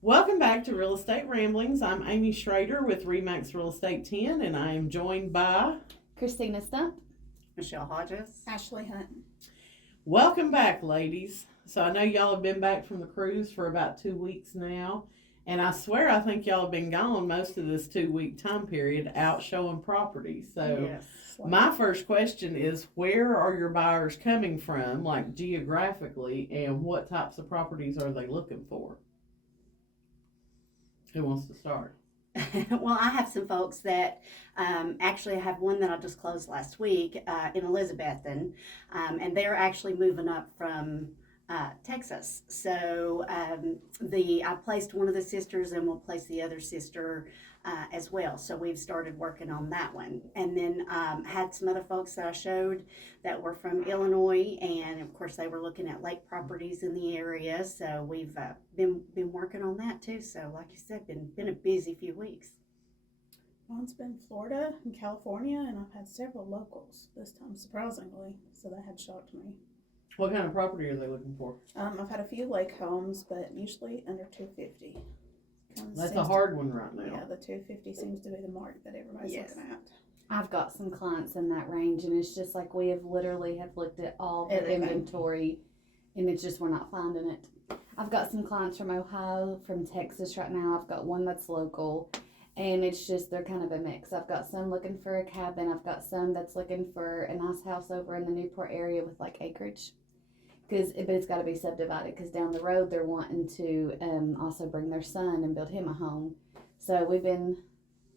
Welcome back to Real Estate Ramblings. I'm Amy Shrader with Remax Real Estate 10, and I am joined by. Christina Stump. Michelle Hodges. Ashley Hunt. Welcome back, ladies. So I know y'all have been back from the cruise for about 2 weeks now, and I swear I think y'all have been gone most of this 2 week time period out showing properties. So Yes. my first question is, where are your buyers coming from, like geographically, and what types of properties are they looking for? Who wants to start? Well, I have some folks that actually I have one that I just closed last week in Elizabethton, and they're actually moving up from Texas. So I placed one of the sisters, and we'll place the other sister as well. So we've started working on that one, and then had some other folks that I showed that were from Illinois, and of course they were looking at lake properties in the area. So we've been working on that too. So like you said, been a busy few weeks. Mine's been Florida and California, and I've had several locals this time, surprisingly. So that had shocked me. What kind of property are they looking for? I've had a few lake homes, but usually under 250. That's a hard one right now. Yeah, the 250 seems to be the mark that everybody's Yes. looking at. I've got some clients in that range, and it's just like we have literally have looked at all the Everything. inventory, and it's just we're not finding it. I've got some clients from Ohio, from Texas right now. I've got one that's local, and it's just they're kind of a mix. I've got some looking for a cabin. I've got some that's looking for a nice house over in the Newport area with like acreage. But it's got to be subdivided because down the road they're wanting to also bring their son and build him a home. So we've been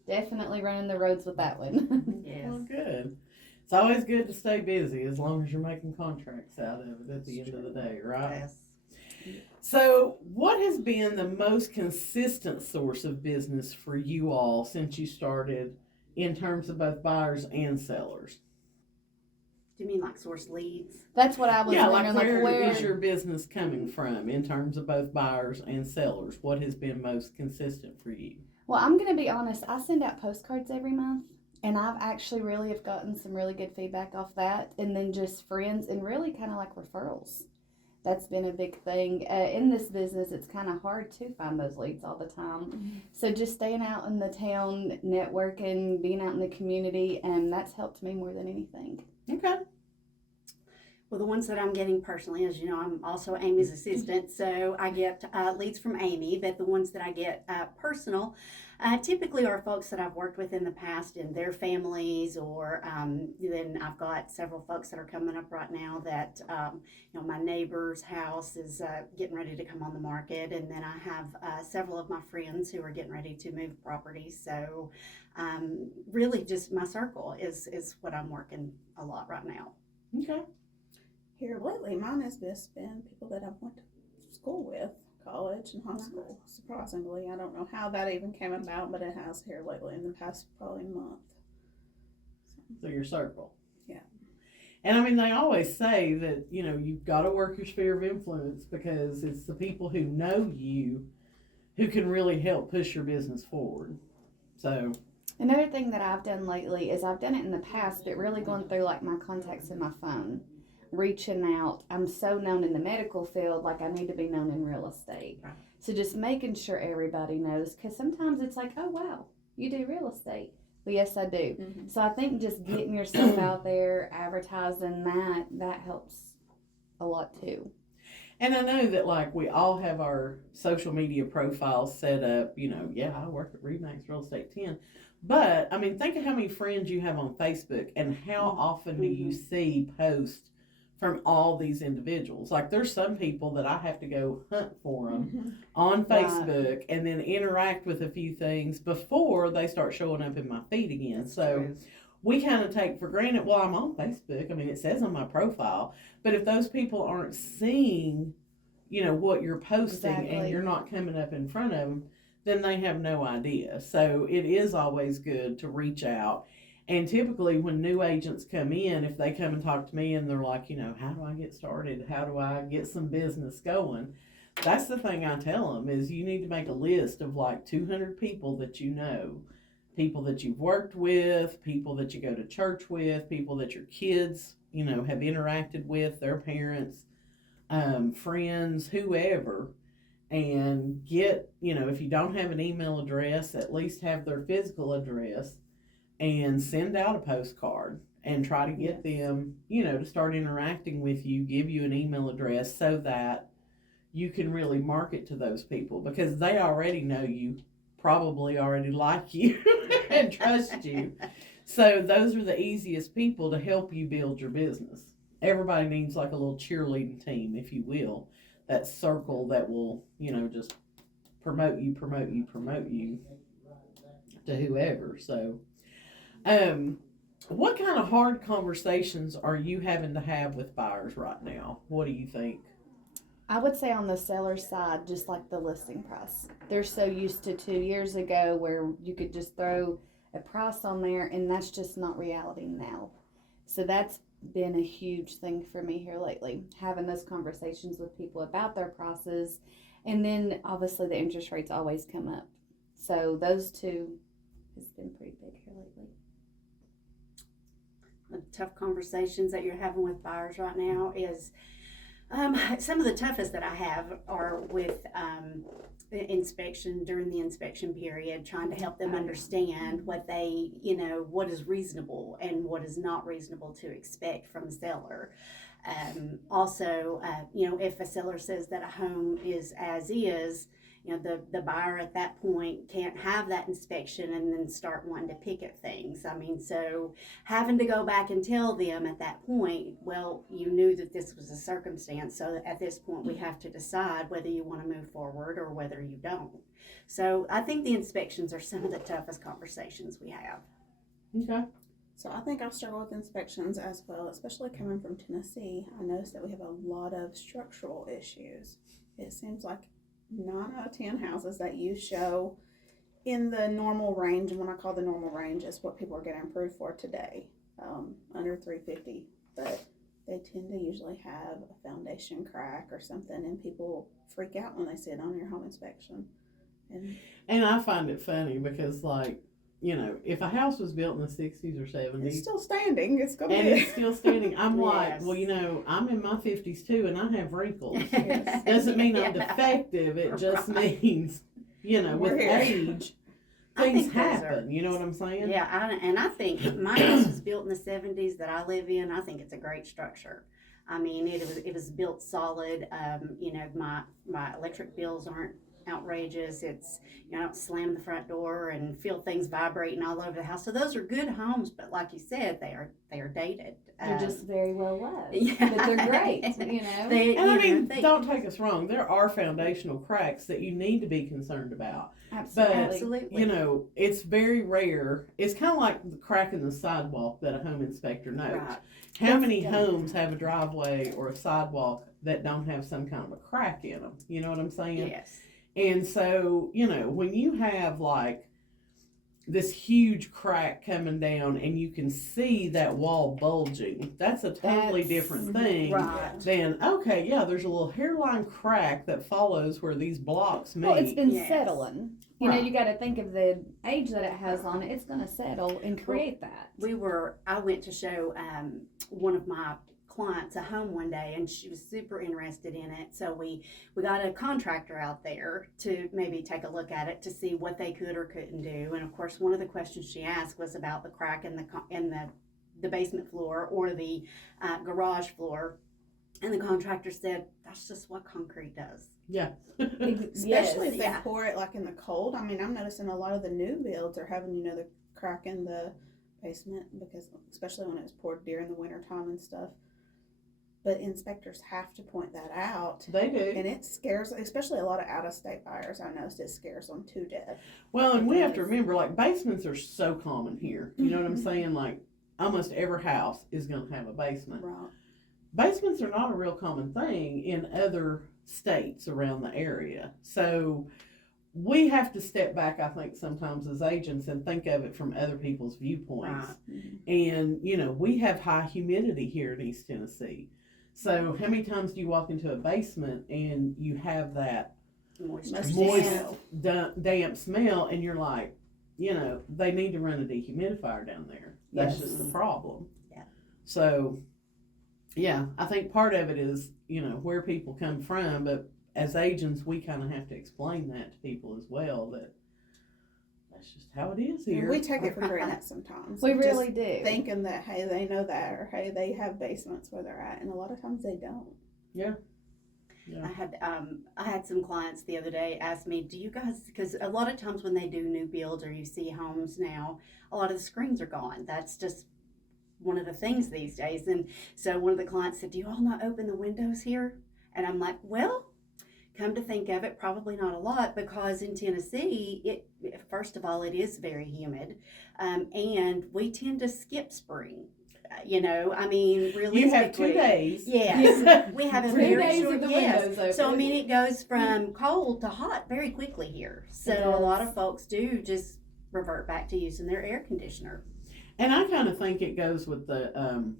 definitely running the roads with that one. Yes. Well, good. It's always good to stay busy as long as you're making contracts out of it at the end of the day, right? Yes. So, what has been the most consistent source of business for you all since you started in terms of both buyers and sellers? Do you mean like source leads? That's what I was Yeah, wondering. like where is where your business coming from in terms of both buyers and sellers? What has been most consistent for you? Well, I'm going to be honest. I send out postcards every month, and I've actually really have gotten some really good feedback off that. And then just friends and really kind of like referrals. That's been a big thing. In this business, it's kind of hard to find those leads all the time. Mm-hmm. So just staying out in the town, networking, being out in the community, and that's helped me more than anything. Okay. Well, the ones that I'm getting personally, as you know, I'm also Amy's assistant, so I get leads from Amy, but the ones that I get personal typically are folks that I've worked with in the past and their families, or then I've got several folks that are coming up right now that, my neighbor's house is getting ready to come on the market, and then I have several of my friends who are getting ready to move properties, so really just my circle is what I'm working a lot right now. Okay. Here lately, mine has just been people that I've went to school with, college and high school. Surprisingly, I don't know how that even came about, but it has here lately in the past probably month. So your circle. Yeah. And I mean, they always say that, you've got to work your sphere of influence because it's the people who know you who can really help push your business forward. So, Another thing that I've done lately is I've done it in the past, but really going through like my contacts in my phone, reaching out. I'm so known in the medical field, like I need to be known in real estate. Right. So just making sure everybody knows, because sometimes it's like, oh wow, you do real estate. Well, yes, I do. Mm-hmm. So I think just getting yourself out there, advertising that helps a lot too. and I know that like we all have our social media profiles set up, I work at Remax Real Estate 10. But I mean, think of how many friends you have on Facebook and how often do you see posts from all these individuals. Like there's some people that I have to go hunt for them on Facebook and then interact with a few things before they start showing up in my feed again. So we kind of take for granted, well, I'm on Facebook. I mean, it says on my profile, but if those people aren't seeing, what you're posting and Exactly. you're not coming up in front of them, then they have no idea. So it is always good to reach out. And typically when new agents come in, if they come and talk to me and they're like, how do I get started? How do I get some business going? That's the thing I tell them is you need to make a list of like 200 people that you know, people that you've worked with, people that you go to church with, people that your kids, have interacted with, their parents, friends, whoever. and get, if you don't have an email address, at least have their physical address and send out a postcard and try to get them, to start interacting with you, give you an email address so that you can really market to those people because they already know you, probably already like you and trust you. So those are the easiest people to help you build your business. Everybody needs like a little cheerleading team, if you will, that circle that will, just promote you to whoever. So, what kind of hard conversations are you having to have with buyers right now? What do you think? I would say on the seller side, just like the listing price. They're so used to 2 years ago where you could just throw a price on there, and that's just not reality now. So that's been a huge thing for me here lately, having those conversations with people about their prices. And then obviously the interest rates always come up. So those two has been pretty big here lately. The tough conversations that you're having with buyers right now is some of the toughest that I have are with inspection, during the inspection period, trying to help them understand what they, what is reasonable and what is not reasonable to expect from a seller. Also, if a seller says that a home is as is, the buyer at that point can't have that inspection and then start wanting to pick at things. I mean, so having to go back and tell them at that point, well, you knew that this was a circumstance, so at this point we have to decide whether you want to move forward or whether you don't. So I think the inspections are some of the toughest conversations we have. Okay. So I think I struggle with inspections as well, especially coming from Tennessee. I noticed that we have a lot of structural issues. It seems like 9 out of 10 houses that you show in the normal range, and when I call the normal range is what people are getting approved for today, under 350, but they tend to usually have a foundation crack or something, and people freak out when they see it on your home inspection. And I find it funny because, if a house was built in the 60s or 70s, it's still standing. It's going to and be. it's still standing. I'm like, Yes. well, I'm in my 50s too, and I have wrinkles. Yes. Doesn't mean I'm Yeah. defective. It just means, with We're here. age, I things think those happen. You know what I'm saying? Yeah, I think my house was built in the 70s that I live in. I think it's a great structure. I mean, it was built solid. My electric bills aren't outrageous. It's, I don't slam the front door and feel things vibrating all over the house. So those are good homes, but like you said, they are dated. They're just very well loved. Yeah. But they're great, Don't take us wrong. There are foundational cracks that you need to be concerned about. Absolutely. But, Absolutely. it's very rare. It's kind of like the crack in the sidewalk that a home inspector knows. Right. How many homes have a driveway or a sidewalk that don't have some kind of a crack in them? You know what I'm saying? Yes. And so, when you have this huge crack coming down and you can see that wall bulging, that's a totally different thing Right. than, there's a little hairline crack that follows where these blocks meet. Well, it's been Yes. settling. Right. You got to think of the age that it has on it. It's going to settle and create that. I went to show one of my clients a home one day, and she was super interested in it. So we got a contractor out there to maybe take a look at it to see what they could or couldn't do. And of course, one of the questions she asked was about the crack in the basement floor or the garage floor. And the contractor said, "That's just what concrete does." Yeah. Especially if they Yeah. pour it in the cold. I mean, I'm noticing a lot of the new builds are having, the crack in the basement, because especially when it was poured during the winter time and stuff. But inspectors have to point that out. They do. And it scares, especially a lot of out-of-state buyers. I noticed it scares them to death. Well, and we have to remember, basements are so common here. You know what I'm saying? Almost every house is going to have a basement. Right. Basements are not a real common thing in other states around the area. So we have to step back, I think, sometimes as agents and think of it from other people's viewpoints. Right. And, we have high humidity here in East Tennessee. So how many times do you walk into a basement and you have that Moist, damp smell, and you're like, they need to run a dehumidifier down there. That's Yes. just the problem. Yeah. So, yeah, I think part of it is, where people come from, but as agents, we kind of have to explain that to people as well, that that's just how it is And here. we take it for granted sometimes. We Just really do. thinking that, hey, they know that, or hey, they have basements where they're at, and a lot of times they don't. Yeah. I had some clients the other day ask me, do you guys, because a lot of times when they do new builds or you see homes now, a lot of the screens are gone. That's just one of the things these days. And so one of the clients said, do you all not open the windows here? And I'm like, well, come to think of it, probably not a lot, because in Tennessee, first of all, it is very humid, and we tend to skip spring. I mean, realistically. You have 2 days. Yes, we have a 2 very days short, with the yes. windows open. So I mean, it goes from cold to hot very quickly here. So a lot of folks do just revert back to using their air conditioner. And I kind of think it goes with the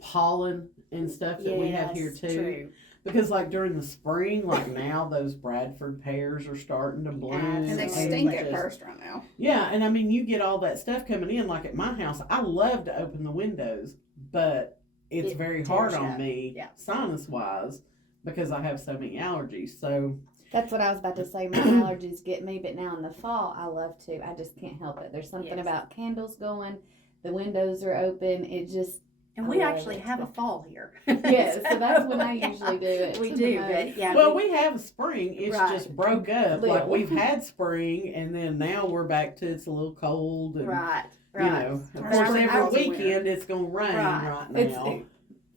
pollen and stuff that we have here too. True. Because like during the spring, like now those Bradford pears are starting to bloom. And they Absolutely. stink at first right now. Yeah, and I mean you get all that stuff coming in. Like at my house, I love to open the windows, but it's It very tears hard you on up. me Yeah. sinus wise because I have so many allergies. So That's what I was about to say. My allergies get me, but now in the fall, I love to. I just can't help it. There's something Yes. about candles going, the windows are open. It just, And I we love actually it. have a fall here. yeah, so that's when I usually do it. We the do, most. but yeah. well, we have a spring. It's Right. just broke up. Like Little. we've had spring, and then now we're back to it's a little cold. And, Right. You Right. know, of Our course, spring every calls are weird. weekend it's gonna rain Right. right It's, now.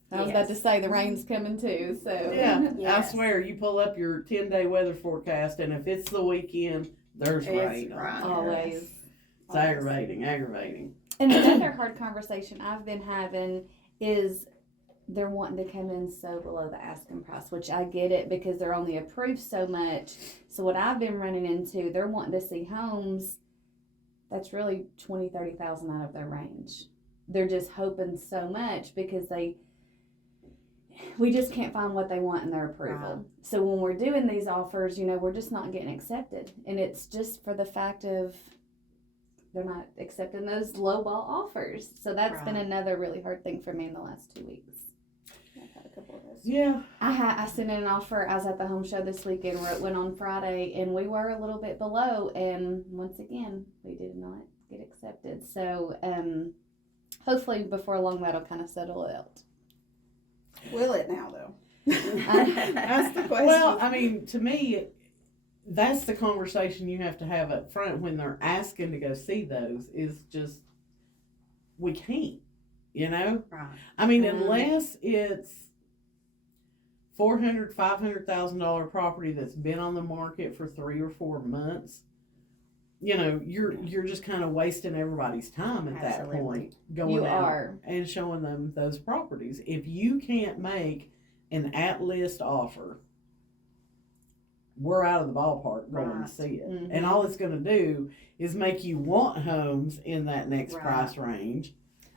I was about to say the rain's coming too, so. Yeah, Yes. I swear, you pull up your 10-day weather forecast, and if it's the weekend, there's It's rain. right. Always. It's aggravating. And another hard conversation I've been having is they're wanting to come in so below the asking price, which I get it because they're only approved so much. So what I've been running into, they're wanting to see homes that's really 20, 30,000 out of their range. They're just hoping so much because we just can't find what they want in their approval. Right. So when we're doing these offers, we're just not getting accepted. And it's just for the fact of they're not accepting those low ball offers. So that's been Right. another really hard thing for me in the last 2 weeks. I've had a couple of those. Yeah. I sent in an offer. I was at the home show this weekend where it went on Friday, and we were a little bit below. And once again, we did not get accepted. So hopefully before long that'll kind of settle out. Will it now, though? That's the question. Well, I mean, to me, that's the conversation you have to have up front when they're asking to go see those. Is just we can't, Right. I mean, Mhm. unless it's $400,000-$500,000 property that's been on the market for 3 or 4 months, you're just kind of wasting everybody's time at that Absolutely. point going You out are. and showing them those properties. If you can't make an at-list offer, we're out of the ballpark going Right. to see it. Mhm. And all it's going to do is make you want homes in that next Right. price range.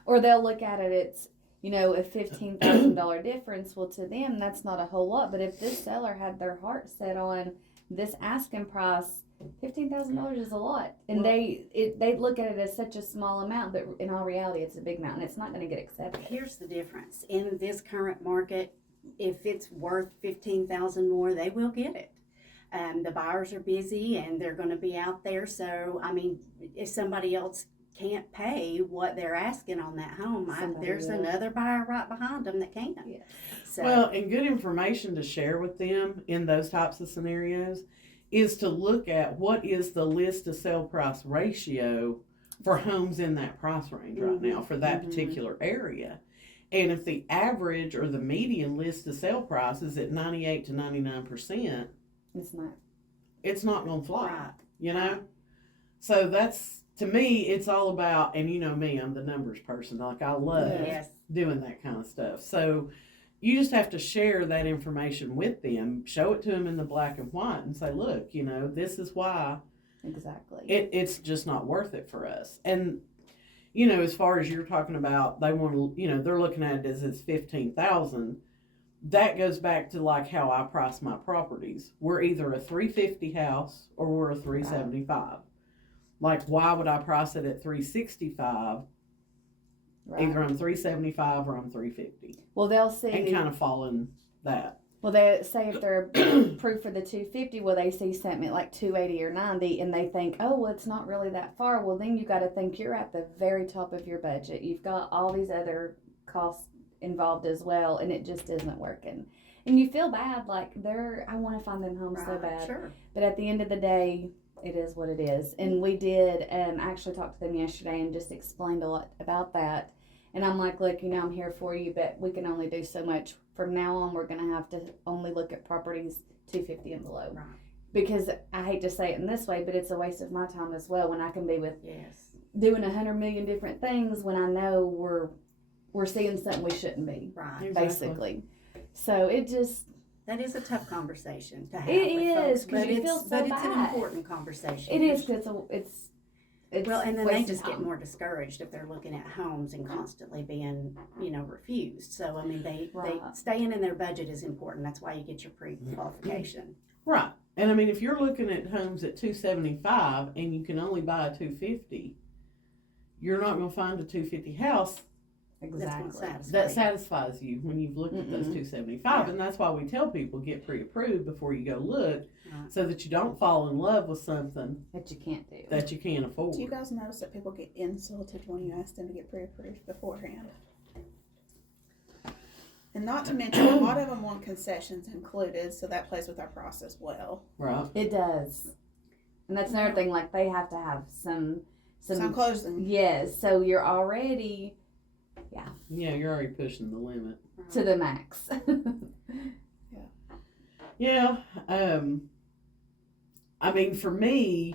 Or they'll look at it, it's, a $15,000 difference. Well, to them, that's not a whole lot. But if this seller had their heart set on this asking price, $15,000 is a lot. And Well- they look at it as such a small amount, but in all reality, it's a big amount, and it's not going to get accepted. Here's the difference. In this current market, if it's worth $15,000 more, they will get it. The buyers are busy and they're going to be out there. So, I mean, if somebody else can't pay what they're asking on that home, Somebody there's will. another buyer right behind them that can. Yes. So, Well, and good information to share with them in those types of scenarios is to look at what is the list to sell price ratio for homes in that price range right now for that Mhm. particular area. And if the average or the median list to sell price is at 98 to 99%, It's not. it's not going to fly, Right. So that's, to me, it's all about, and you know me, I'm the numbers person. Like, I love yes. doing that kind of stuff. So you just have to share that information with them, show it to them in the black and white, and say, look, this is why Exactly. it's just not worth it for us. And as far as you're talking about, they want to, they're looking at it as it's 15,000. That goes back to like how I price my properties. We're either a 350 house or we're a 375. Like, why would I price it at 365? Right. Either I'm 375 or I'm 350. Well, they'll see. And kind of fall in that. Well, they say if they're approved for the 250, well, they see something at like 280 or 90, and they think, oh, well, it's not really that far. Well, then you got to think you're at the very top of your budget. You've got all these other costs involved as well, and it just isn't working. And you feel bad, like I want to find them homes so bad. Sure. But at the end of the day, it is what it is. And we did actually talk to them yesterday and just explained a lot about that. And I'm like, look, I'm here for you, but we can only do so much. From now on, we're going to have to only look at properties 250 and below. Right. Because I hate to say it in this way, but it's a waste of my time as well when I can be with Yes. doing 100 million different things when I know we're seeing something we shouldn't be, Right. Exactly. basically. So it just... That is a tough conversation to have. It with is, folks, 'cause you feel so but it's an bad. important conversation. It is, because it's Well, and then they wasting just get time. more discouraged if they're looking at homes and constantly being, refused. So, I mean, they Right. staying in their budget is important. That's why you get your pre-qualification. Right. And I mean, if you're looking at homes at 275 and you can only buy a 250, you're not going to find a 250 house Exactly. that satisfies you when you've looked at those Mm-mm. 275. Yeah. And that's why we tell people get pre-approved before you go look, Right. so that you don't fall in love with something That you can't do. that you can't afford. Do you guys notice that people get insulted when you ask them to get pre-approved beforehand? And not to mention, a lot of them want concessions included, so that plays with our process well. Right. It does. And that's another thing, like they have to have some Some closing. yes, so you're already Yeah, you're already pushing the limit. to the max. Yeah. I mean, for me,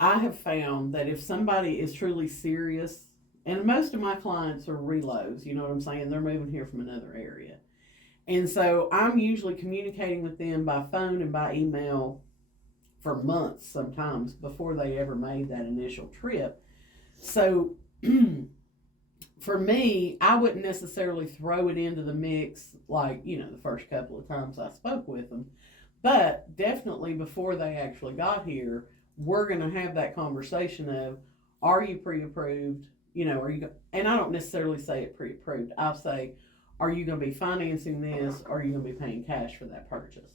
I have found that if somebody is truly serious, and most of my clients are reloads, you know what I'm saying? They're moving here from another area. And so I'm usually communicating with them by phone and by email for months sometimes before they ever made that initial trip. So for me, I wouldn't necessarily throw it into the mix like, the first couple of times I spoke with them. But definitely before they actually got here, we're going to have that conversation of, are you pre-approved? Are you, and I don't necessarily say it pre-approved. I'll say, are you going to be financing this? Or are you going to be paying cash for that purchase?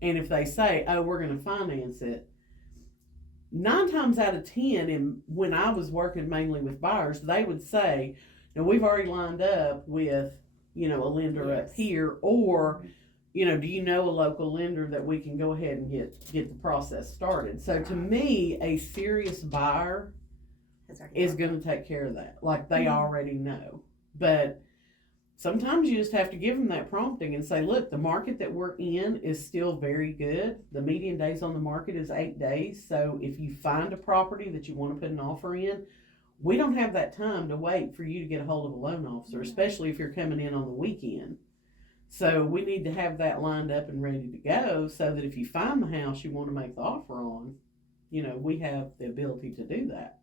And if they say, oh, we're going to finance it, 9 times out of 10, and when I was working mainly with buyers, they would say, now we've already lined up with, a lender up Yes. here, or, do you know a local lender that we can go ahead and get the process started? So to me, a serious buyer is going to take care of that. Like they already know. But sometimes you just have to give them that prompting and say, look, the market that we're in is still very good. The median days on the market is 8 days. So if you find a property that you want to put an offer in, we don't have that time to wait for you to get a hold of a loan officer, especially if you're coming in on the weekend. So we need to have that lined up and ready to go so that if you find the house you want to make the offer on, we have the ability to do that.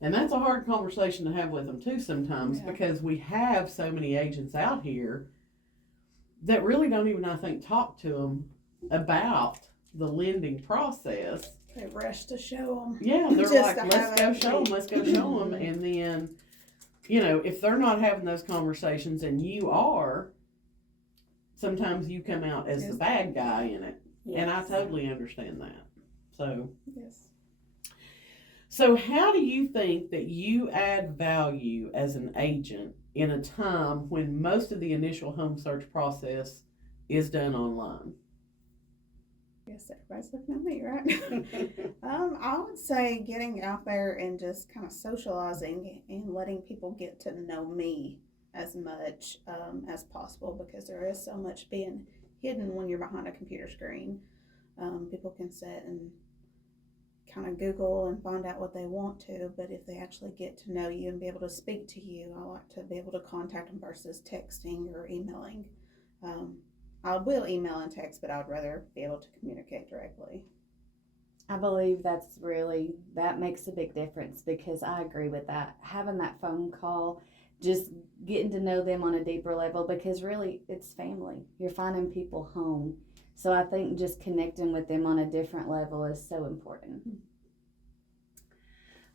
And that's a hard conversation to have with them too sometimes, because we have so many agents out here that really don't even, I think, talk to them about the lending process. They rush to show them. Yeah, they're Just like, to let's have go show them, let's go show them. And then, if they're not having those conversations and you are, sometimes you come out as the bad guy in it. Yes. And I totally understand that. Yes. So how do you think that you add value as an agent in a time when most of the initial home search process is done online? Yes, everybody's looking at me, right? I would say getting out there and just kind of socializing and letting people get to know me as much as possible, because there is so much being hidden when you're behind a computer screen. People can sit and kind of Google and find out what they want to, but if they actually get to know you and be able to speak to you, I like to be able to contact them versus texting or emailing. I will email and text, but I would rather be able to communicate directly. I believe that makes a big difference, because I agree with that. Having that phone call, just getting to know them on a deeper level, because really it's family. You're finding people home. So I think just connecting with them on a different level is so important.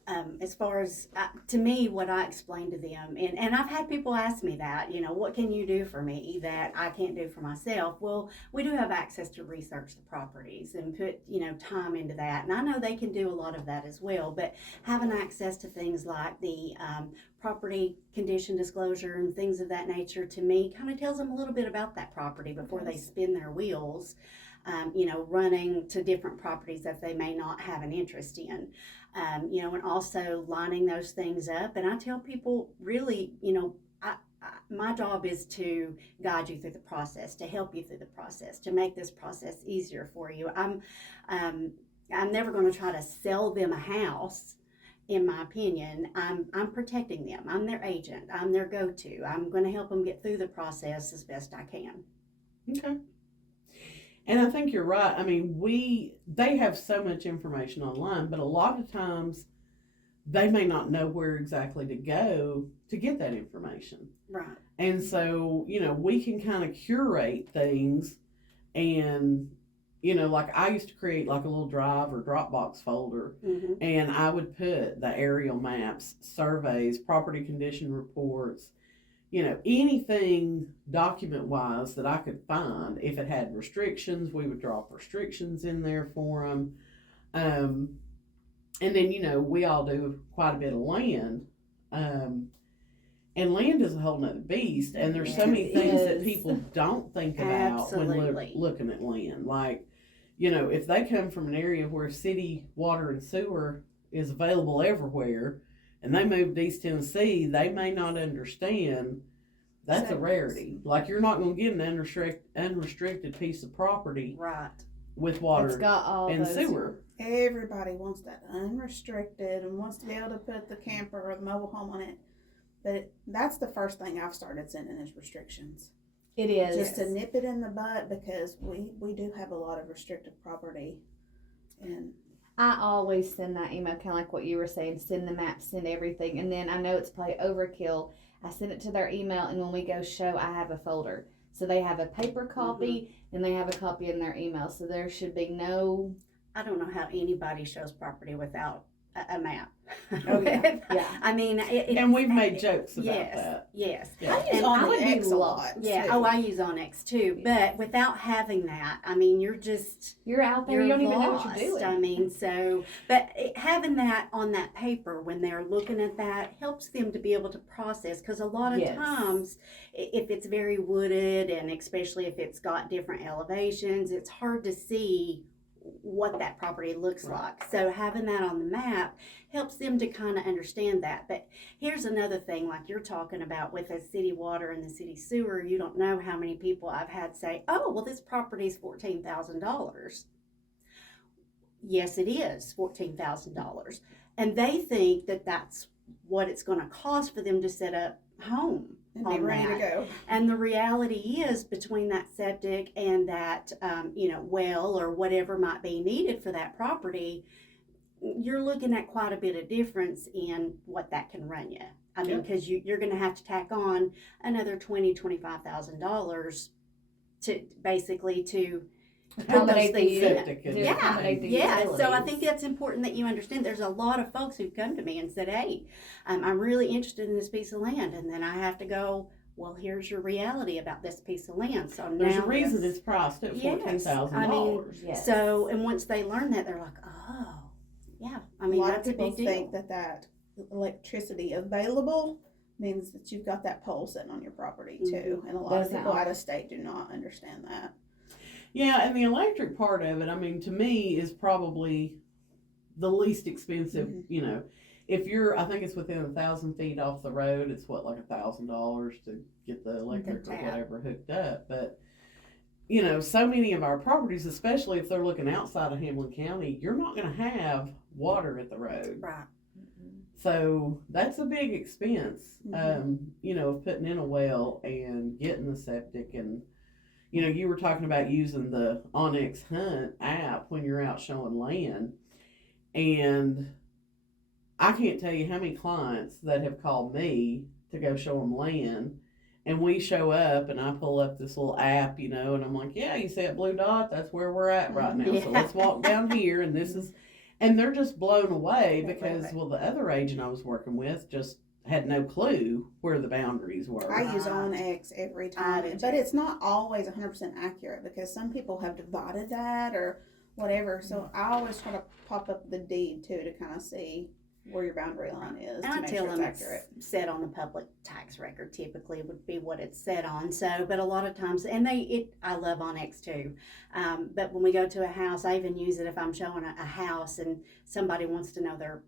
as far as to me, what I explain to them, and I've had people ask me that, what can you do for me that I can't do for myself? Well, we do have access to research the properties and put, time into that. And I know they can do a lot of that as well, but having access to things like the property condition disclosure and things of that nature, to me, kind of tells them a little bit about that property before they spin their wheels, running to different properties that they may not have an interest in. And also lining those things up. And I tell people, really, my job is to guide you through the process, to help you through the process, to make this process easier for you. I'm never going to try to sell them a house. In my opinion, I'm protecting them. I'm their agent. I'm their go-to. I'm going to help them get through the process as best I can. Okay. And I think you're right. I mean, they have so much information online, but a lot of times they may not know where exactly to go to get that information. Right. And so, we can kind of curate things and, like I used to create like a little drive or Dropbox folder, Mm-hmm. and I would put the aerial maps, surveys, property condition reports, anything document wise that I could find. If it had restrictions, we would drop restrictions in there for them. And then, we all do quite a bit of land. And land is a whole nother beast. And there's so many Yes, it things that is. people don't think about when Absolutely. looking at land. Like, if they come from an area where city water and sewer is available everywhere, and they moved to East Tennessee, they may not understand that's a rarity. Like, you're not going to get an unrestricted piece of property Right. with It's water got all and those. sewer. Everybody wants that unrestricted and wants to be able to put the camper or the mobile home on it. But that's the first thing I've started sending is restrictions. It is. Just to nip it in the butt, because we do have a lot of restricted property. And I always send that email, kind of like what you were saying, send the map, send everything. And then I know it's probably overkill. I send it to their email, and when we go show, I have a folder. So they have a paper copy, and they have a copy in their email. So there should be no... I don't know how anybody shows property without a map. Oh, yeah. Yeah. I mean, And we've made jokes about yes, that. yes. Yeah. I use And on I would the be X a lost. lot. Yeah. too. Oh, I use Onyx too. But without having that, I mean, you're You're out there, you don't even know what you're doing. I mean, having that on that paper when they're looking at that helps them to be able to process, because a lot of Yes. times, if it's very wooded, and especially if it's got different elevations, it's hard to see what that property looks Right. like. So having that on the map helps them to kind of understand that. But here's another thing, like you're talking about with the city water and the city sewer, you don't know how many people I've had say, oh, well, this property is $14,000. Yes, it is $14,000. And they think that that's what it's going to cost for them to set up home. And be on ready that. to go. And the reality is, between that septic and that, well or whatever might be needed for that property, you're looking at quite a bit of difference in what that can run you. I mean, because you're going to have to tack on another $25,000 to basically to put those Accommodate things the in. Septic and- to accommodate the Yeah, so I utilities. think that's important that you understand. There's a lot of folks who've come to me and said, hey, I'm really interested in this piece of land. And then I have to go, well, here's your reality about this piece of land. So now There's a reason it's priced at Yes. $14,000. Yes. So, and once they learn that, they're like, oh, yeah. I mean, a lot that's of a people big deal. think that electricity available means that you've got that pole sitting on your property too. And a lot of Doesn't people out all- of state do not understand that. Yeah, and the electric part of it, I mean, to me, is probably the least expensive. Mhm. If you're, I think it's within 1,000 feet off the road, it's what, like $1,000 to get the electric or tap. whatever hooked up. But so many of our properties, especially if they're looking outside of Hamlin County, you're not going to have water at the road. Right. So that's a big expense, Mhm. of putting in a well and getting the septic. And, you were talking about using the Onyx Hunt app when you're out showing land. And I can't tell you how many clients that have called me to go show them land. And we show up and I pull up this little app, and I'm like, yeah, you see that blue dot? That's where we're at right now. So Yeah. let's walk down here. And this is, And they're just blown away Blown because, away. well, the other agent I was working with just had no clue where the boundaries were. I use Right. OnX every I time, do but too. it's not always 100% accurate because some people have divided that or whatever. So I always try to pop up the deed too to kind of see where your boundary line is And to I make tell sure it's them accurate. it's set on the public tax record. Typically, would be what it's set on. So, but a lot of times, and I love Onyx too. But when we go to a house, I even use it if I'm showing a house and somebody wants to know their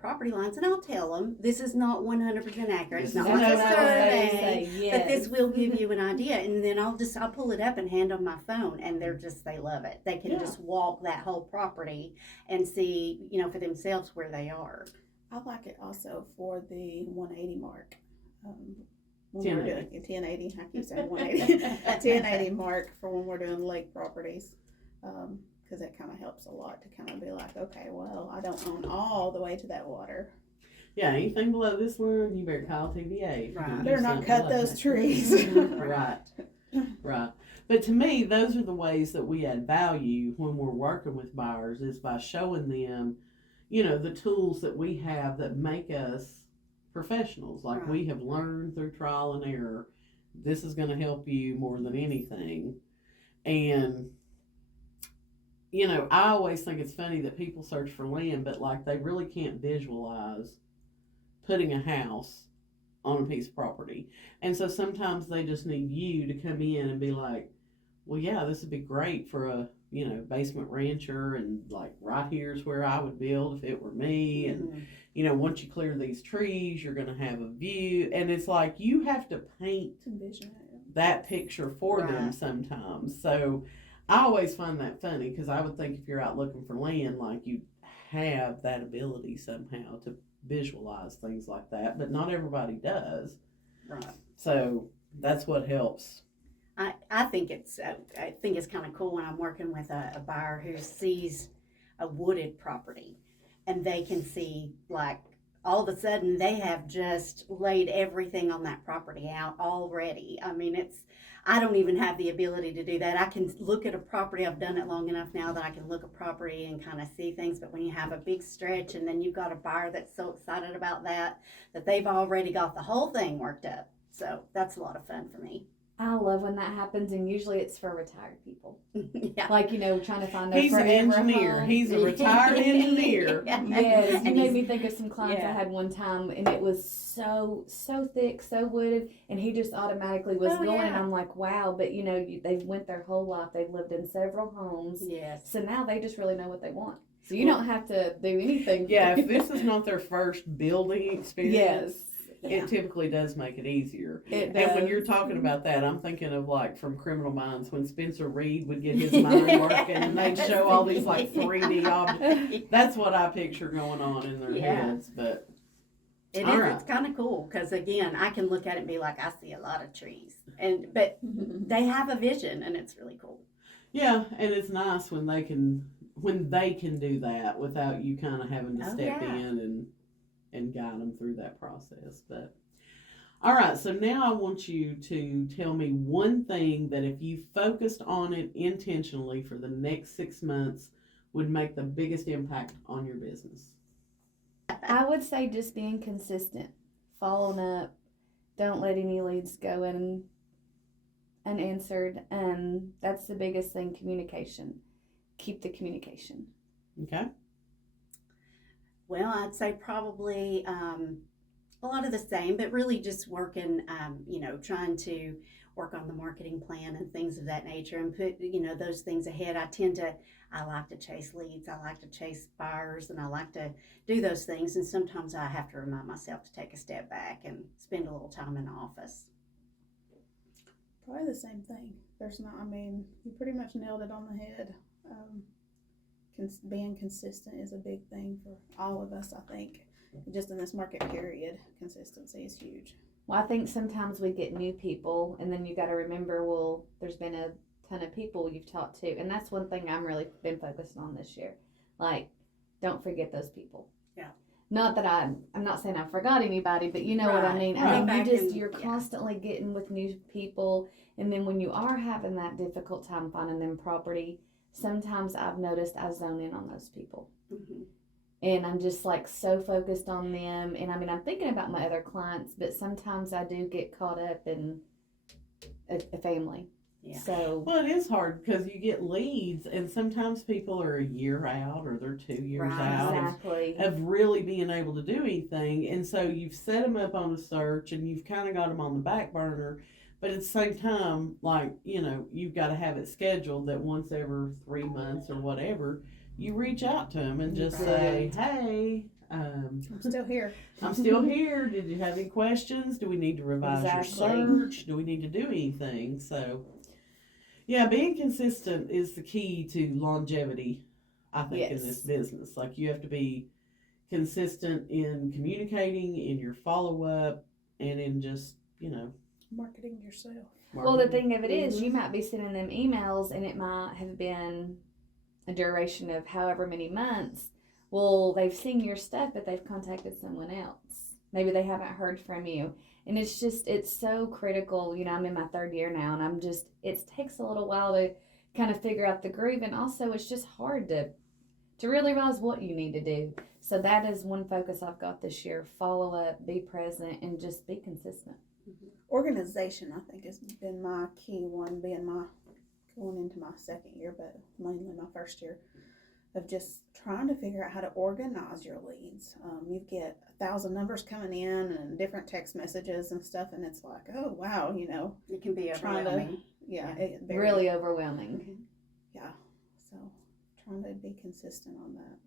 property lines, and I'll tell them this is not 100% accurate. It's not No, like no, a no, survey. But this yes. will give you an idea, and then I'll pull it up and hand on my phone, and they love it. They can Yeah. just walk that whole property and see, for themselves where they are. I like it also for the 180 mark. When we're doing 1080, I keep saying 180. 1080 mark for when we're doing lake properties. Because it kind of helps a lot to kind of be like, okay, well, I don't own all the way to that water. Yeah, anything below this line, you better call TVA. Right. Better not cut those trees. Right. Right. But to me, those are the ways that we add value when we're working with buyers is by showing them, the tools that we have that make us professionals. Like Right. we have learned through trial and error. This is going to help you more than anything. And, I always think it's funny that people search for land, but like they really can't visualize putting a house on a piece of property. And so sometimes they just need you to come in and be like, well, yeah, this would be great for a, basement rancher, and like right here's where I would build if it were me. And, once you clear these trees, you're going to have a view. And it's like you have to paint Vision it. that picture for them Right. sometimes. So I always find that funny because I would think if you're out looking for land, like you have that ability somehow to visualize things like that, but not everybody does. Right. So that's what helps. I think it's kind of cool when I'm working with a buyer who sees a wooded property, and they can see like all of a sudden they have just laid everything on that property out already. I mean, I don't even have the ability to do that. I can look at a property. I've done it long enough now that I can look at property and kind of see things. But when you have a big stretch and then you've got a buyer that's so excited about that they've already got the whole thing worked up. So that's a lot of fun for me. I love when that happens, and usually it's for retired people. Yeah. Like, trying to find their He's an forever engineer. home. He's a retired engineer. Yes, you And made he's- me think of some clients I yeah. had one time, and it was so thick, so wooded, and he just automatically was Oh, going, and yeah. I'm like, wow, but they've went their whole life, they've lived in several homes, Yes. so now they just really know what they want. So you Well, don't have to do anything. Yeah, if this is not their first building experience, Yes. Yeah. it typically does make it easier. It And when does. you're talking about that, I'm thinking of like from Criminal Minds when Spencer Reed would get his mind working and they'd show all these like 3D objects. That's what I picture going on in their Yeah. heads. But It All is. right. It's kind of cool because again, I can look at it and be like, I see a lot of trees, but they have a vision, and it's really cool. yeah, and it's nice when they can do that without you kind of having to Oh, step yeah. in and guide them through that process. But all right, so now I want you to tell me one thing that if you focused on it intentionally for the next 6 months would make the biggest impact on your business. I would say just being consistent, following up, don't let any leads go unanswered, and that's the biggest thing, communication. Keep the communication. Okay? Well, I'd say probably a lot of the same, but really just working, trying to work on the marketing plan and things of that nature and put, those things ahead. I like to chase leads. I like to chase buyers, and I like to do those things. And sometimes I have to remind myself to take a step back and spend a little time in the office. Probably the same thing. You pretty much nailed it on the head. Being consistent is a big thing for all of us, I think. Just in this market period, consistency is huge. Well, I think sometimes we get new people, and then you got to remember, well, there's been a ton of people you've talked to, and that's one thing I'm really been focused on this year. Like, don't forget those people. Yeah. Not that I'm not saying I forgot anybody, but you know what I Right. mean. Right. I mean, Back you're yeah. constantly getting with new people, and then when you are having that difficult time finding them property, sometimes I've noticed I zone in on those people. Mhm. And I'm just like so focused on them. And I mean, I'm thinking about my other clients, but sometimes I do get caught up in a family. Yeah. So, Well, it is hard because you get leads, and sometimes people are a year out or they're 2 years Right. out exactly. of really being able to do anything. And so you've set them up on a search and you've kind of got them on the back burner. But at the same time, like, you've got to have it scheduled that once every 3 months or whatever, you reach out to them and just say, hey, I'm still here. I'm still here. Did you have any questions? Do we need to revise Exactly. your search? Do we need to do anything? So, yeah, being consistent is the key to longevity, I think, in this Yes. business. Like, you have to be consistent in communicating, in your follow-up, and in just, Marketing yourself. Well, the marketing. thing of it is, you might be sending them emails and it might have been a duration of however many months. Well, they've seen your stuff, but they've contacted someone else. Maybe they haven't heard from you. And it's so critical. I'm in my 3rd year now, and it takes a little while to kind of figure out the groove. And also, it's just hard to really realize what you need to do. So that is one focus I've got this year. Follow up, be present, and just be consistent. Organization, I think, has been my key one, going into my 2nd year, but mainly my 1st year, of just trying to figure out how to organize your leads. You get 1,000 numbers coming in and different text messages and stuff, and it's like, oh wow, It can be trying overwhelming. Really overwhelming. Yeah, so trying to be consistent on that.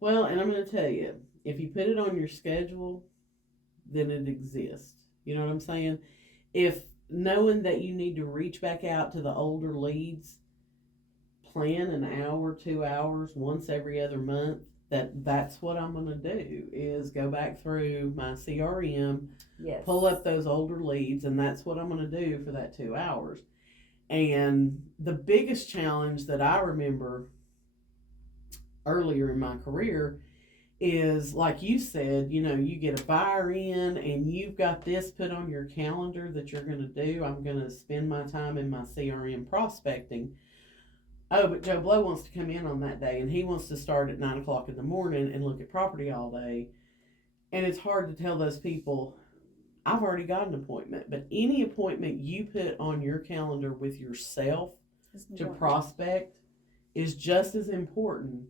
Well, and I'm going to tell you, if you put it on your schedule, then it exists. You know what I'm saying? If knowing that you need to reach back out to the older leads, plan an hour, 2 hours, once every other month, that's what I'm going to do, is go back through my CRM, Yes. pull up those older leads, and that's what I'm going to do for that 2 hours. And the biggest challenge that I remember earlier in my career is, like you said, you get a buyer in and you've got this put on your calendar that you're going to do. I'm going to spend my time in my CRM prospecting. Oh, but Joe Blow wants to come in on that day and he wants to start at 9 o'clock in the morning and look at property all day. And it's hard to tell those people, I've already got an appointment. But any appointment you put on your calendar with yourself to prospect is just as important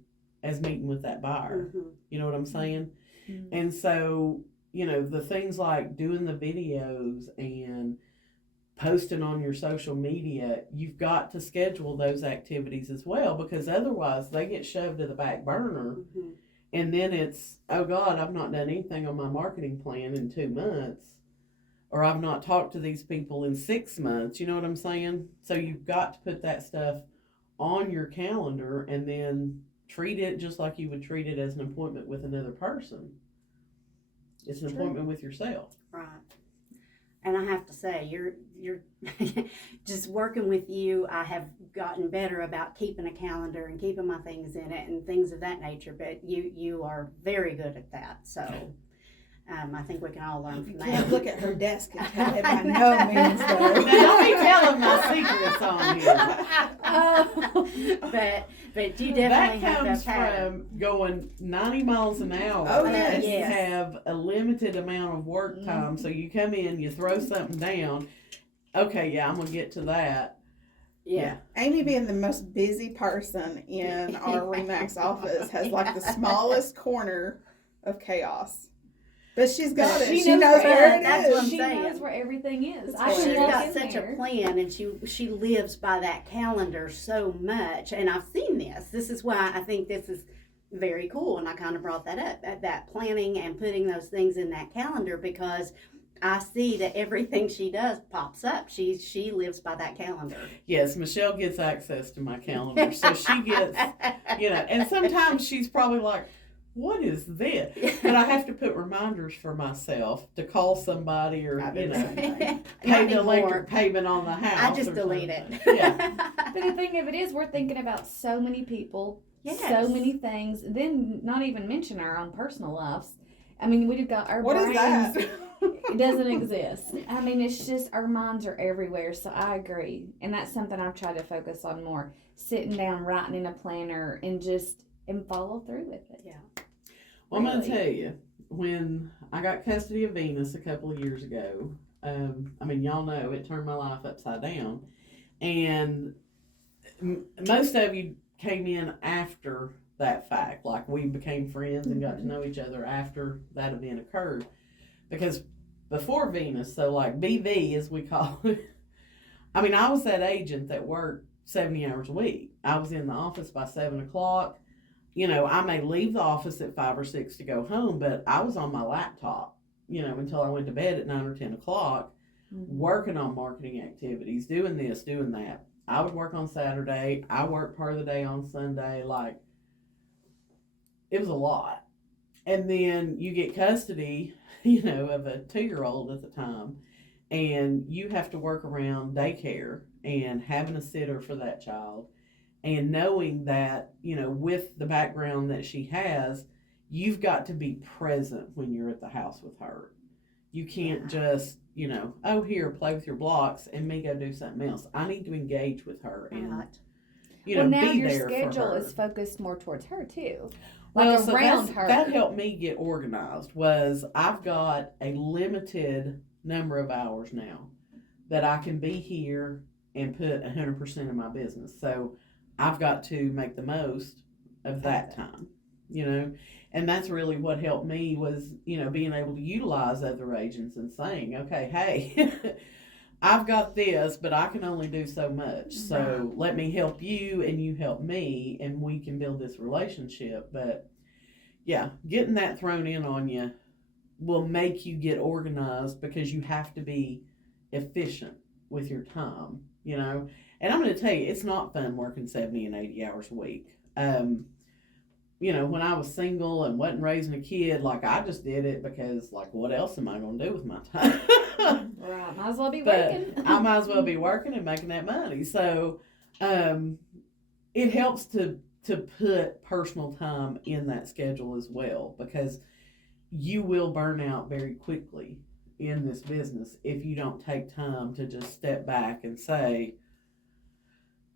as meeting with that buyer. Mhm. You know what I'm saying? Mm-hmm. And so, the things like doing the videos and posting on your social media, you've got to schedule those activities as well, because otherwise they get shoved to the back burner. Mhm. And then it's, oh God, I've not done anything on my marketing plan in 2 months. Or I've not talked to these people in 6 months. You know what I'm saying? So you've got to put that stuff on your calendar and then treat it just like you would treat it as an appointment with another person. It's an appointment with yourself. Right. And I have to say, you're just working with you, I have gotten better about keeping a calendar and keeping my things in it and things of that nature. But you are very good at that. So I think we can all learn from You that. can't look at her desk and tell it by no means, though. Now, don't be telling my secrets on here. But you That definitely have comes that pattern. from going 90 miles an hour. Oh, and yes. you have a limited amount of work time. So you come in, you throw something down. Okay, yeah, I'm going to get to that. Yeah. Amy, being the most busy person in our Remax office, has like the smallest corner of chaos. But she's got it. She She knows knows where it that's is. what I'm She saying. knows where everything is. That's I She's can hilarious. walk got in such there. a plan, and she lives by that calendar so much. And I've seen this. This is why I think this is very cool, and I kind of brought that up, that planning and putting those things in that calendar, because I see that everything she does pops up. She lives by that calendar. Yes, Michelle gets access to my calendar. So she gets, and sometimes she's probably like, what is this? But I have to put reminders for myself to call somebody or, pay the electric payment on the house. I just or delete something. it. Yeah. But the thing of it is, we're thinking about so many people, Yes. so many things. Then not even mention our own personal lives. I mean, we've got our What is brains. that? It doesn't exist. I mean, it's just our minds are everywhere. So I agree, and that's something I've tried to focus on more. Sitting down, writing in a planner, and follow through with it. Yeah. Well, I'm going Really. to tell you, when I got custody of Venus a couple of years ago, I mean, y'all know it turned my life upside down. And most of you came in after that fact. Like, we became friends and got to know each other after that event occurred. Because before Venus, so like BV as we call it, I mean, I was that agent that worked 70 hours a week. I was in the office by 7 o'clock. You know, I may leave the office at 5 or 6 to go home, but I was on my laptop, you know, until I went to bed at 9 or 10 o'clock, working on marketing activities, doing this, doing that. I would work on Saturday. I worked part of the day on Sunday. Like, it was a lot. And then you get custody, you know, of a 2-year-old at the time, and you have to work around daycare and having a sitter for that child. And knowing that, you know, with the background that she has, you've got to be present when you're at the house with her. You can't just, you know, oh, here, play with your blocks and me go do something else. I need to engage with her and, Right. you know, Well, now be your there schedule for her. is focused more towards her too. Well, Like so around her. that helped me get organized. Was I've got a limited number of hours now that I can be here and put 100% of my business. So I've got to make the most of that time, you know, and that's really what helped me was, you know, being able to utilize other agents and saying, okay, hey, I've got this, but I can only do so much. So let me help you and you help me and we can build this relationship. But yeah, getting that thrown in on you will make you get organized because you have to be efficient with your time, you know. And I'm going to tell you, it's not fun working 70 and 80 hours a week. You know, when I was single and wasn't raising a kid, like I just did it because, like, what else am I going to do with my time? Right, might as well be But working. I might as well be working and making that money. So it helps to put personal time in that schedule as well because you will burn out very quickly in this business if you don't take time to just step back and say,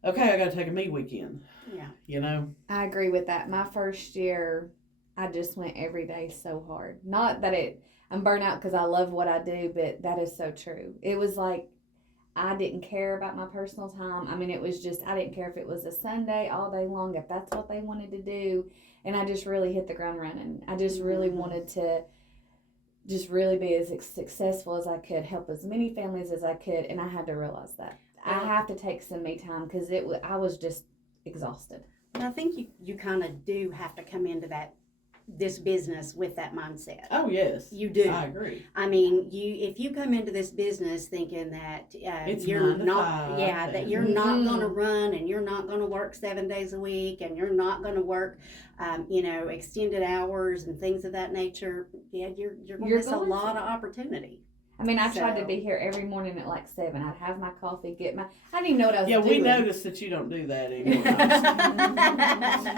okay, I got to take a me weekend. Yeah. You know? I agree with that. My first year, I just went every day so hard. Not that I'm burnt out because I love what I do, but that is so true. It was like I didn't care about my personal time. I mean, it was just, I didn't care if it was a Sunday all day long, if that's what they wanted to do. And I just really hit the ground running. I just really wanted to just really be as successful as I could, help as many families as I could. And I had to realize that. I have to take some me time because I was just exhausted. And I think you kind of do have to come into this business with that mindset. Oh, yes. You do. I agree. I mean, if you come into this business thinking that you're not, that you're not going to run and you're not going to work 7 days a week and you're not going to work, you know, extended hours and things of that nature, yeah, you're going to miss a lot of opportunity. I mean, I tried to be here every morning at like 7. I'd have my coffee, I didn't even know what I was doing. Yeah, we noticed that you don't do that anymore.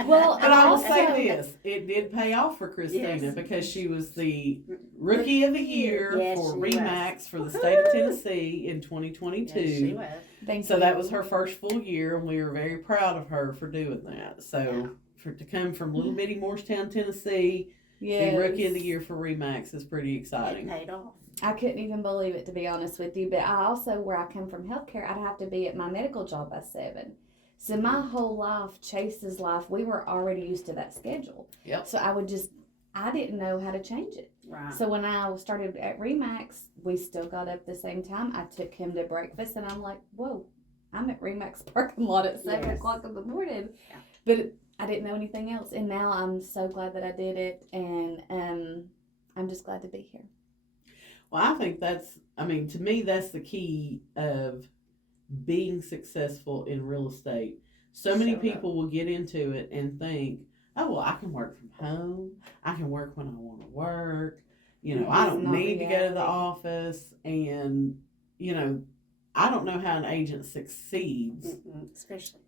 Well, but I will say this, it did pay off for Christina because she was the Rookie of the Year for RE/MAX for the state of Tennessee in 2022. Yes, she was. Thank So you. that was her first full year, and we were very proud of her for doing that. So to come from little bitty Morristown, Tennessee, be Rookie of the Year for RE/MAX is pretty exciting. It paid off. I couldn't even believe it, to be honest with you. But I also, where I come from healthcare, I'd have to be at my medical job by 7. So my whole life, Chase's life, we were already used to that schedule. Yep. So I didn't know how to change it. Right. So when I started at RE/MAX, we still got up the same time. I took him to breakfast, and I'm like, whoa, I'm at RE/MAX parking lot at 7 o'clock in the morning. Yeah. But I didn't know anything else. And now I'm so glad that I did it, and I'm just glad to be here. Well, I think to me, that's the key of being successful in real estate. So many people will get into it and think, oh, well, I can work from home. I can work when I want to work. You know, I don't need to go to the office. And, you know, I don't know how an agent succeeds, especially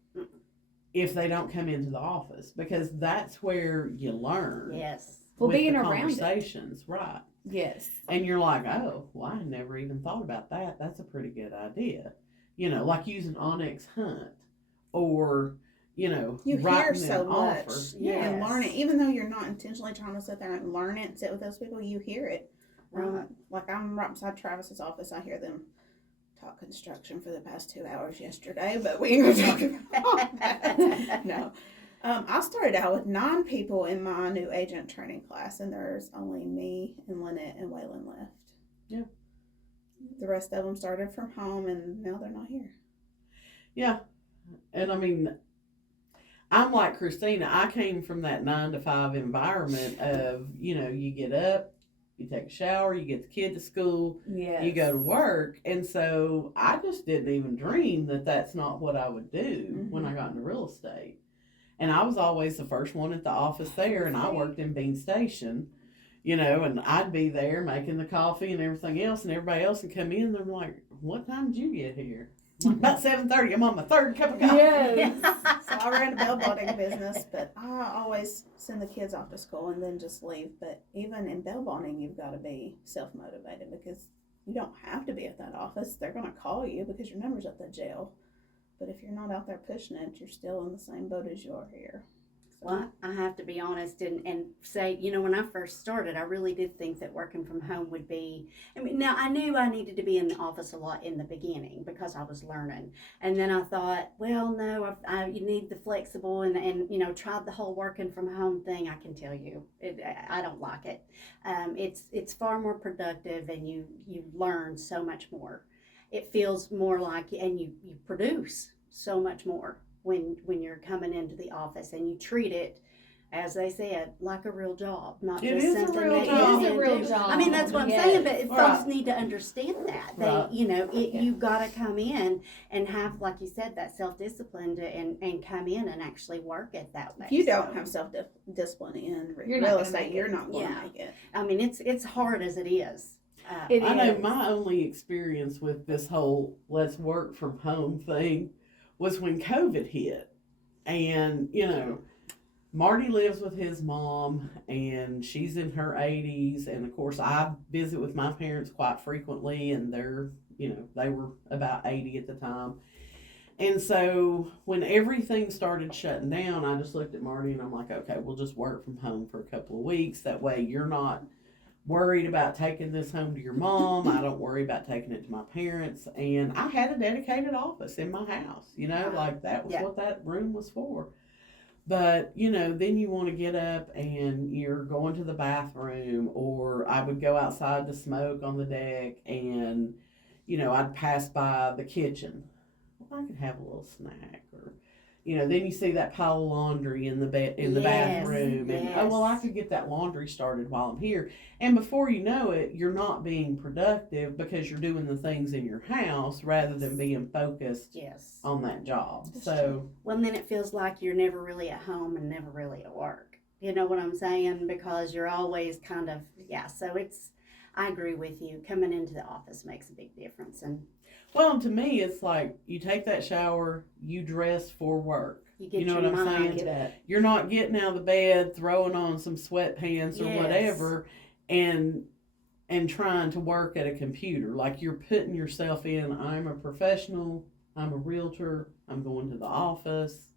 if they don't come into the office, because that's where you learn. Yes. Well, with being the around conversations, right? Yes. And you're like, oh, well, I never even thought about that. That's a pretty good idea. Like using Onyx Hunt or, You hear writing so an much offer. and learn it, even though you're not intentionally trying to sit there and learn it and sit with those people. You hear it. Right. Like I'm right beside Travis's office. I hear them talk construction for the past 2 hours yesterday, but we ain't gonna talk about that. No. I started out with 9 people in my new agent training class, and there's only me and Lynette and Waylon left. Yeah. The rest of them started from home, and now they're not here. Yeah. And I mean, I'm like Christina. I came from that 9 to 5 environment of, you get up, you take a shower, you get the kid to school, Yes. you go to work. And so I just didn't even dream that that's not what I would do when I got into real estate. And I was always the first one at the office there, and I worked in Bean Station, and I'd be there making the coffee and everything else, and everybody else would come in, and they're like, what time did you get here? I'm like, about 7:30, I'm on my 3rd cup of coffee. Yes. So I ran a bell bonding business, but I always send the kids off to school and then just leave. But even in bell bonding, you've got to be self-motivated because you don't have to be at that office. They're going to call you because your number's at the jail. But if you're not out there pushing it, you're still in the same boat as you are here. So. Well, I have to be honest and say, when I first started, I really did think that working from home would be, now I knew I needed to be in the office a lot in the beginning because I was learning. And then I thought, well, no, you need the flexible and tried the whole working from home thing. I can tell you, I don't like it. It's far more productive and you learn so much more. It feels more like, and you produce so much more when you're coming into the office and you treat it, as they said, like a real job, not It just is a something real that job. you It is a can real do. job. I mean, that's what I'm Yes. saying, but Right. folks need to understand that. Right. You've got to come in and have, like you said, that self-discipline and come in and actually work it that way. If you don't have self-discipline in You're not real gonna estate, make you're it. not going to Yeah. make it. I mean, it's hard as it is. It I know is. my only experience with this whole let's work from home thing was when COVID hit. And, Marty lives with his mom and she's in her 80s. And of course, I visit with my parents quite frequently, and they're, they were about 80 at the time. And so when everything started shutting down, I just looked at Marty and I'm like, okay, we'll just work from home for a couple of weeks. That way you're not worried about taking this home to your mom. I don't worry about taking it to my parents. And I had a dedicated office in my house, like that was what that room was for. But, then you want to get up and you're going to the bathroom, or I would go outside to smoke on the deck and, I'd pass by the kitchen. Well, I could have a little snack, or, then you see that pile of laundry in the bathroom, and oh well, I could get that laundry started while I'm here. And before you know it, you're not being productive because you're doing the things in your house rather than being focused on that job. Well, and then it feels like you're never really at home and never really at work. You know what I'm saying? Because you're always kind of So I agree with you. Coming into the office makes a big difference. And well, to me, it's like you take that shower, you dress for work. you get know your what I'm mind. saying? You're not getting out of the bed, throwing on some sweatpants or whatever, and trying to work at a computer. Like you're putting yourself in, I'm a professional, I'm a realtor, I'm going to the office.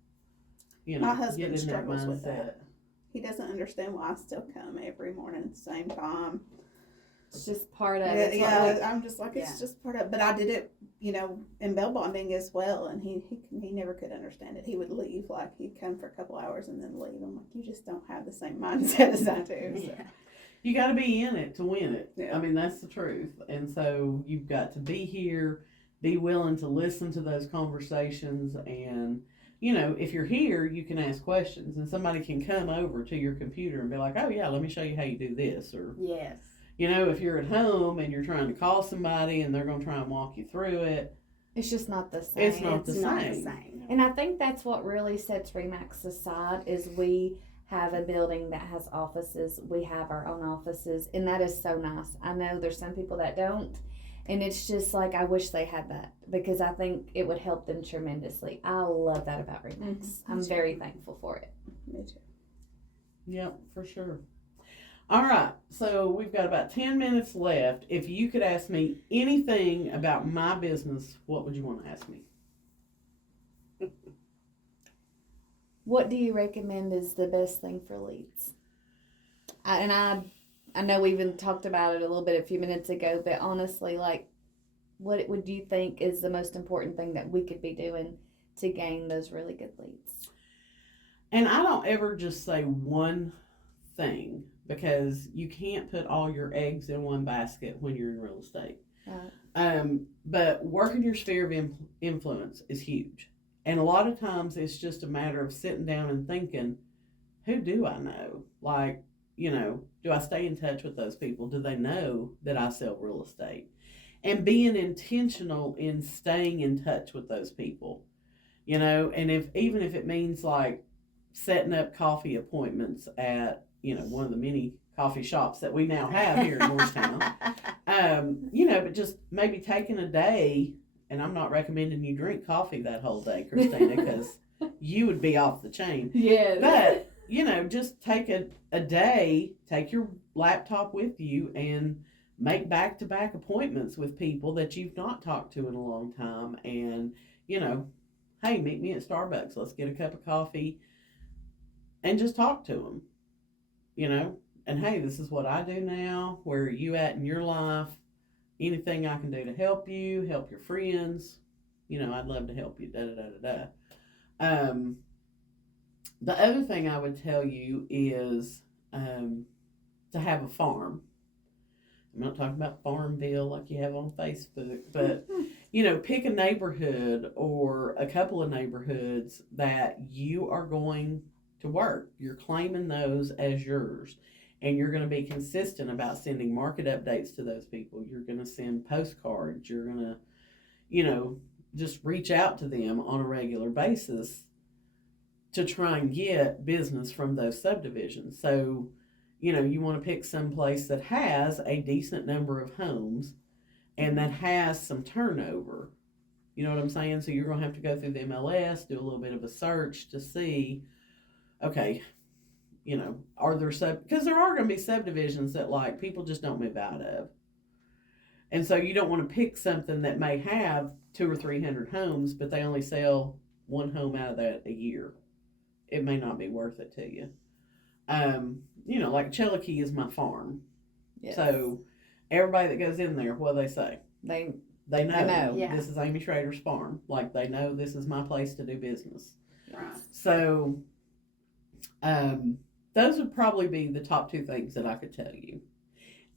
My husband get in that struggles with mindset. that. He doesn't understand why I still come every morning at the same time. It's just part of it. I'm just like, it's just part of. But I did it, in bell bonding as well, and he never could understand it. He would leave, like he'd come for a couple hours and then leave. I'm like, you just don't have the same mindset as I do. So. You got to be in it to win it. Yeah. I mean, that's the truth. And so you've got to be here, be willing to listen to those conversations, and if you're here, you can ask questions, and somebody can come over to your computer and be like, oh yeah, let me show you how you do this, or if you're at home and you're trying to call somebody and they're going to try and walk you through it, it's just not the same. It's not the same. And I think that's what really sets Remax aside is we have a building that has offices. We have our own offices, and that is so nice. I know there's some people that don't, and it's just like I wish they had that because I think it would help them tremendously. I love that about Remax. I'm very thankful for it. Me too. Yep, for sure. All right, so we've got about 10 minutes left. If you could ask me anything about my business, what would you want to ask me? What do you recommend is the best thing for leads? I know we even talked about it a little bit a few minutes ago, but honestly, like, what would you think is the most important thing that we could be doing to gain those really good leads? And I don't ever just say one thing because you can't put all your eggs in one basket when you're in real estate. Right. But working your sphere of influence is huge. And a lot of times it's just a matter of sitting down and thinking, who do I know? Like, do I stay in touch with those people? Do they know that I sell real estate? And being intentional in staying in touch with those people, and even if it means like setting up coffee appointments at, one of the many coffee shops that we now have here in Morristown, but just maybe taking a day, and I'm not recommending you drink coffee that whole day, Christina, because you would be off the chain. Yes. But, just take a day, take your laptop with you and make back-to-back appointments with people that you've not talked to in a long time. And, hey, meet me at Starbucks. Let's get a cup of coffee and just talk to them, And, hey, this is what I do now. Where are you at in your life? Anything I can do to help you, help your friends. I'd love to help you, da-da-da-da-da. The other thing I would tell you is to have a farm. I'm not talking about Farmville like you have on Facebook, but, pick a neighborhood or a couple of neighborhoods that you are going to work. You're claiming those as yours, and you're going to be consistent about sending market updates to those people. You're going to send postcards. You're going to, just reach out to them on a regular basis to try and get business from those subdivisions. So, you want to pick some place that has a decent number of homes and that has some turnover. You know what I'm saying? So you're going to have to go through the MLS, do a little bit of a search to see, okay, are there because there are going to be subdivisions that like people just don't move out of. And so you don't want to pick something that may have 200 or 300 homes, but they only sell one home out of that a year. It may not be worth it to you. Like Cherokee is my farm. Yes. So everybody that goes in there, what do they say? They know. Yeah. This is Amy Shrader's farm. Like they know this is my place to do business. Right. So those would probably be the top two things that I could tell you.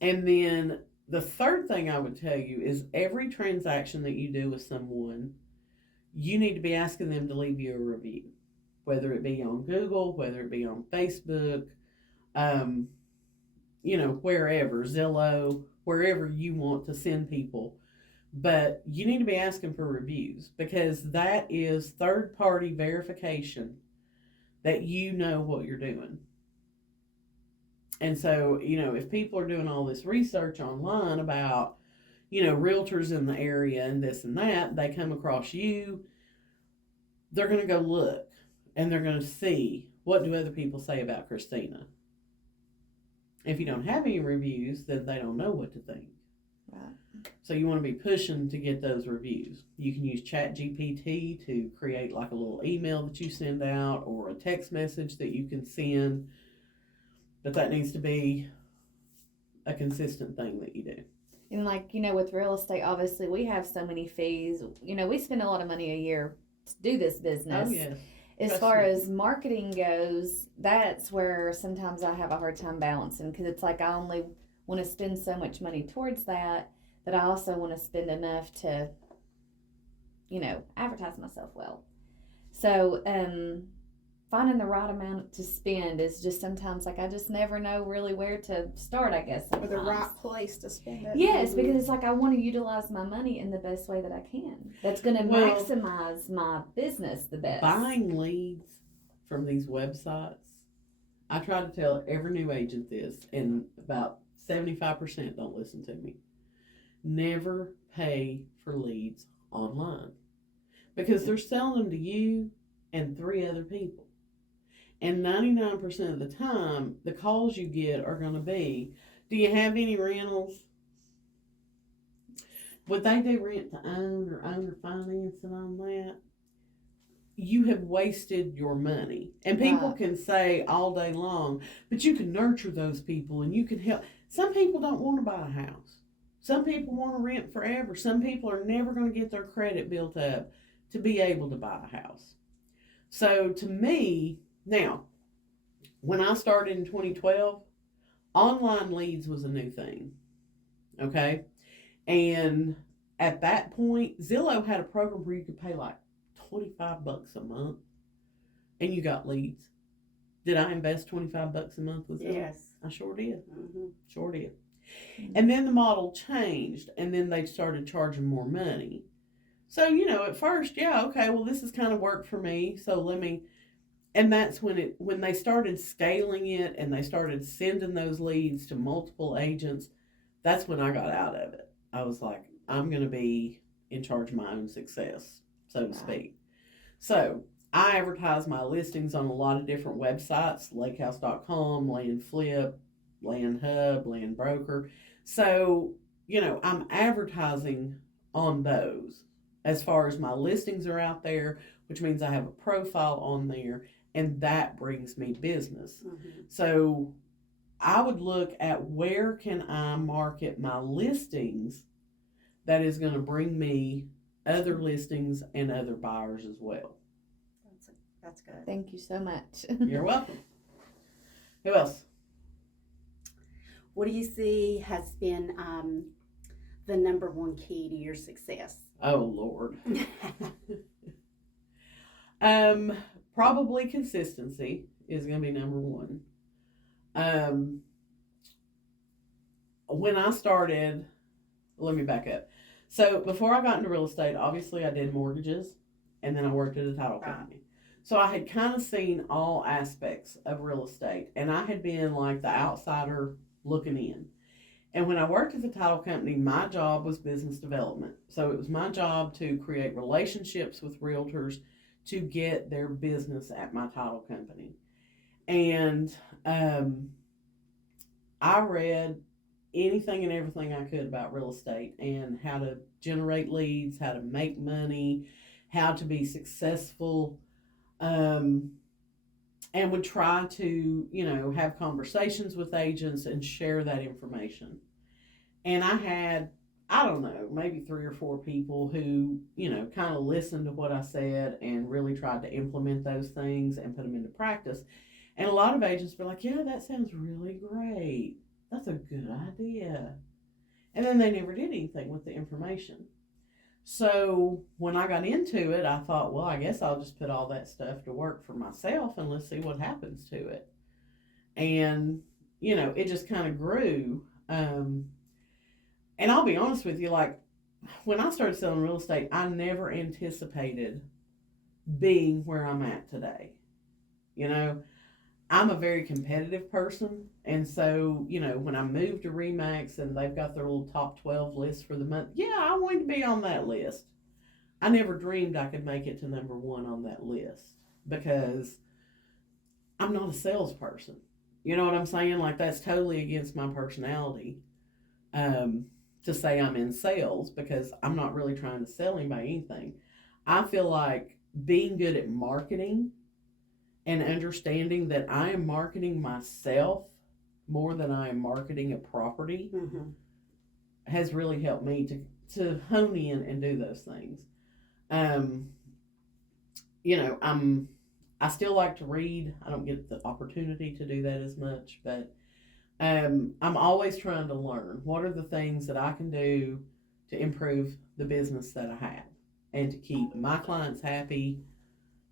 And then the third thing I would tell you is every transaction that you do with someone, you need to be asking them to leave you a review, whether it be on Google, whether it be on Facebook, wherever, Zillow, wherever you want to send people. But you need to be asking for reviews because that is third-party verification that you know what you're doing. And so, if people are doing all this research online about, realtors in the area and this and that, they come across you, they're going to go look and they're going to see what do other people say about Christina. If you don't have any reviews, then they don't know what to think. Right. So you want to be pushing to get those reviews. You can use ChatGPT to create like a little email that you send out or a text message that you can send. But that needs to be a consistent thing that you do. And with real estate, obviously we have so many fees. We spend a lot of money a year to do this business. Oh, yes. As far as marketing goes, that's where sometimes I have a hard time balancing because it's like I only want to spend so much money towards that, but I also want to spend enough to, advertise myself well. So, finding the right amount to spend is just sometimes I just never know really where to start, I guess. Sometimes. Or the right place to spend it. Yes, because it's like I want to utilize my money in the best way that I can. That's going to maximize my business the best. Buying leads from these websites, I try to tell every new agent this, and about 75% don't listen to me. Never pay for leads online because they're selling them to you and 3 other people. And 99% of the time, the calls you get are going to be, do you have any rentals? Would they do rent to own or owner financing on that? You have wasted your money. And people Right. can say all day long, but you can nurture those people and you can help. Some people don't want to buy a house. Some people want to rent forever. Some people are never going to get their credit built up to be able to buy a house. So to me, now, when I started in 2012, online leads was a new thing. Okay? And at that point, Zillow had a program where you could pay like $25 a month and you got leads. Did I invest $25 a month with Zillow? Yes. I sure did. Mm-hmm. Sure did. And then the model changed and then they started charging more money. So, at first, yeah, okay, well, this has kind of worked for me. So let me, and that's when they started scaling it and they started sending those leads to multiple agents, that's when I got out of it. I was like, I'm going to be in charge of my own success, so to speak. So I advertise my listings on a lot of different websites, lakehouse.com, Land Flip, Land Hub, Land Broker. So, I'm advertising on those as far as my listings are out there, which means I have a profile on there, and that brings me business. Mm-hmm. So I would look at where can I market my listings that is going to bring me other listings and other buyers as well. That's good. Thank you so much. You're welcome. Who else? What do you see has been the number one key to your success? Oh, Lord. Probably consistency is going to be number one. When I started, let me back up. So before I got into real estate, obviously I did mortgages and then I worked at a title company. So I had kind of seen all aspects of real estate and I had been like the outsider looking in. And when I worked at the title company, my job was business development. So it was my job to create relationships with realtors to get their business at my title company. And I read anything and everything I could about real estate and how to generate leads, how to make money, how to be successful, and would try to, have conversations with agents and share that information. And I had, I don't know, maybe 3 or 4 people who, kind of listened to what I said and really tried to implement those things and put them into practice. And a lot of agents were like, yeah, that sounds really great. That's a good idea. And then they never did anything with the information. So when I got into it, I thought, well, I guess I'll just put all that stuff to work for myself and let's see what happens to it. And, it just kind of grew. And I'll be honest with you, like when I started selling real estate, I never anticipated being where I'm at today. I'm a very competitive person. And so, when I moved to Remax and they've got their little top 12 list for the month, yeah, I wanted to be on that list. I never dreamed I could make it to number 1 on that list because I'm not a salesperson. You know what I'm saying? Like that's totally against my personality to say I'm in sales because I'm not really trying to sell anybody anything. I feel like being good at marketing and understanding that I am marketing myself more than I am marketing a property has really helped me to hone in and do those things. I still like to read. I don't get the opportunity to do that as much, but I'm always trying to learn what are the things that I can do to improve the business that I have and to keep my clients happy,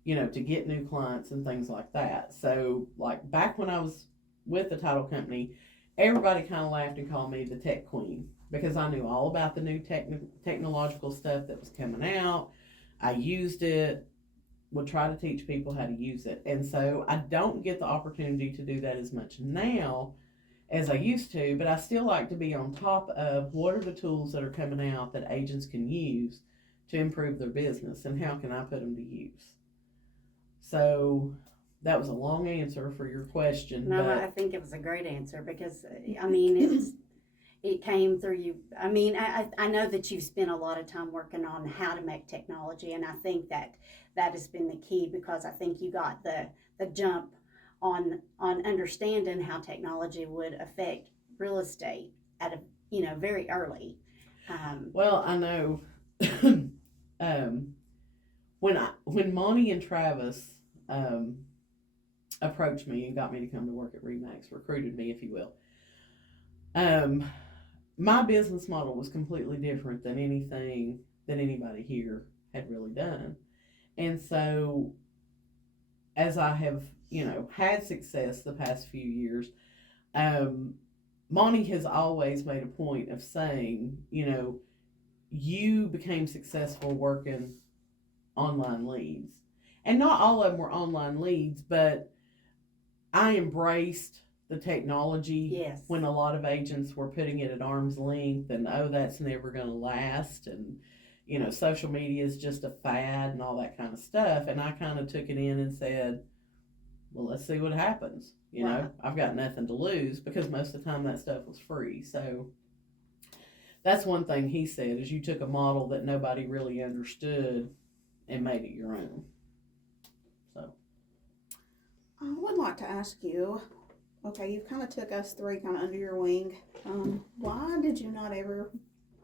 to get new clients and things like that. So like back when I was with the title company, everybody kind of laughed and called me the tech queen because I knew all about the new technological stuff that was coming out. I used it, would try to teach people how to use it. And so I don't get the opportunity to do that as much now as I used to, but I still like to be on top of what are the tools that are coming out that agents can use to improve their business and how can I put them to use. So that was a long answer for your question. No, but I think it was a great answer because, I mean, it came through you. I mean, I know that you've spent a lot of time working on how to make technology, and I think that has been the key because I think you got the jump on understanding how technology would affect real estate at a very early. Well, I know when Monty and Travis approached me and got me to come to work at Remax, recruited me, if you will. My business model was completely different than anything that anybody here had really done. And so as I have, had success the past few years, Monty has always made a point of saying, you became successful working online leads. And not all of them were online leads, but I embraced the technology Yes. when a lot of agents were putting it at arm's length and, oh, that's never going to last. And, social media is just a fad and all that kind of stuff. And I kind of took it in and said, well, let's see what happens. Right. I've got nothing to lose because most of the time that stuff was free. So that's one thing he said is you took a model that nobody really understood and made it your own. So I would like to ask you, okay, you've kind of took us three kind of under your wing. Why did you not ever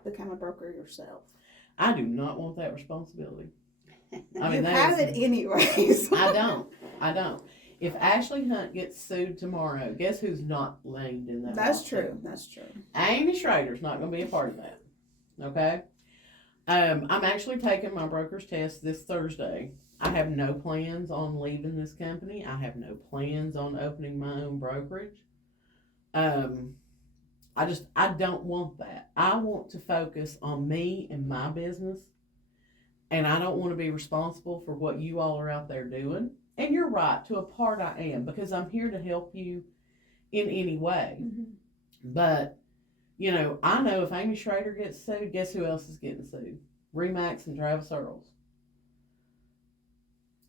become a broker yourself? I do not want that responsibility. I mean, you that have is- it anyways. I don't. If Ashley Hunt gets sued tomorrow, guess who's not named in that That's lawsuit? true. That's true. Amy Shrader's not going to be a part of that. Okay? I'm actually taking my broker's test this Thursday. I have no plans on leaving this company. I have no plans on opening my own brokerage. I don't want that. I want to focus on me and my business. And I don't want to be responsible for what you all are out there doing. And you're right, to a part I am, because I'm here to help you in any way. Mm-hmm. But, I know if Amy Shrader gets sued, guess who else is getting sued? Remax and Travis Earls.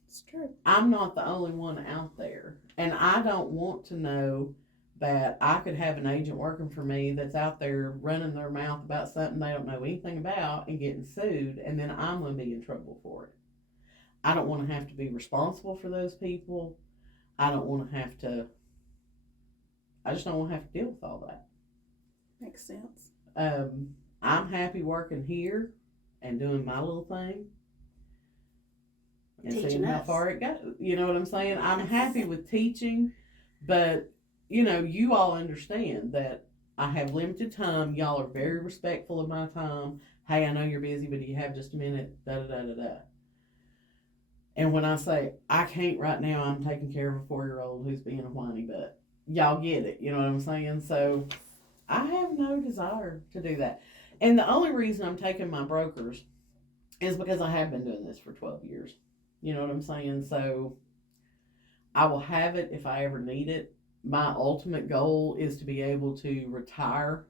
It's true. I'm not the only one out there. And I don't want to know that I could have an agent working for me that's out there running their mouth about something they don't know anything about and getting sued, and then I'm going to be in trouble for it. I don't want to have to be responsible for those people. I just don't want to have to deal with all that. Makes sense. I'm happy working here and doing my little thing and Teaching seeing how us. far it goes. You know what I'm saying? I'm happy with teaching, but you all understand that I have limited time. Y'all are very respectful of my time. Hey, I know you're busy, but do you have just a minute? Da-da-da-da-da. And when I say, I can't right now, I'm taking care of a 4-year-old who's being a whiny butt. Y'all get it. You know what I'm saying? So I have no desire to do that. And the only reason I'm taking my brokers is because I have been doing this for 12 years. You know what I'm saying? So I will have it if I ever need it. My ultimate goal is to be able to retire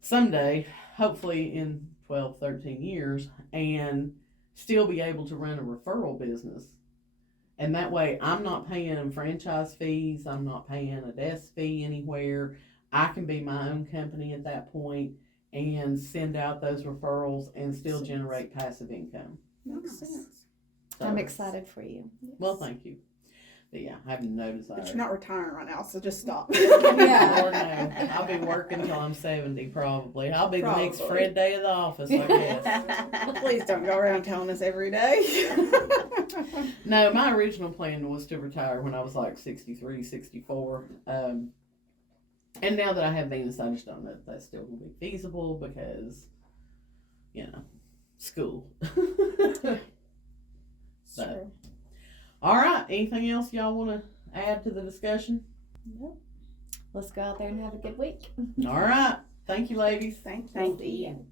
someday, hopefully in 12, 13 years, and still be able to run a referral business. And that way I'm not paying franchise fees. I'm not paying a desk fee anywhere. I can be my own company at that point and send out those referrals and still generate passive income. Makes Nice. sense. So, I'm excited for you. Well, thank you. But yeah, I have no desire. But you're not retiring right now, so just stop. Yeah. Lord, no. I'll be working till I'm 70 probably. I'll be the next Probably. Fred Day of the office, I guess. Please don't go around telling us every day. No, my original plan was to retire when I was like 63, 64. And now that I have Venus, I just don't know if that's still going to be feasible because, school. Sure. All right. Anything else y'all want to add to the discussion? Nope. Let's go out there and have a good week. All right. Thank you, ladies. Thank you. Thank you.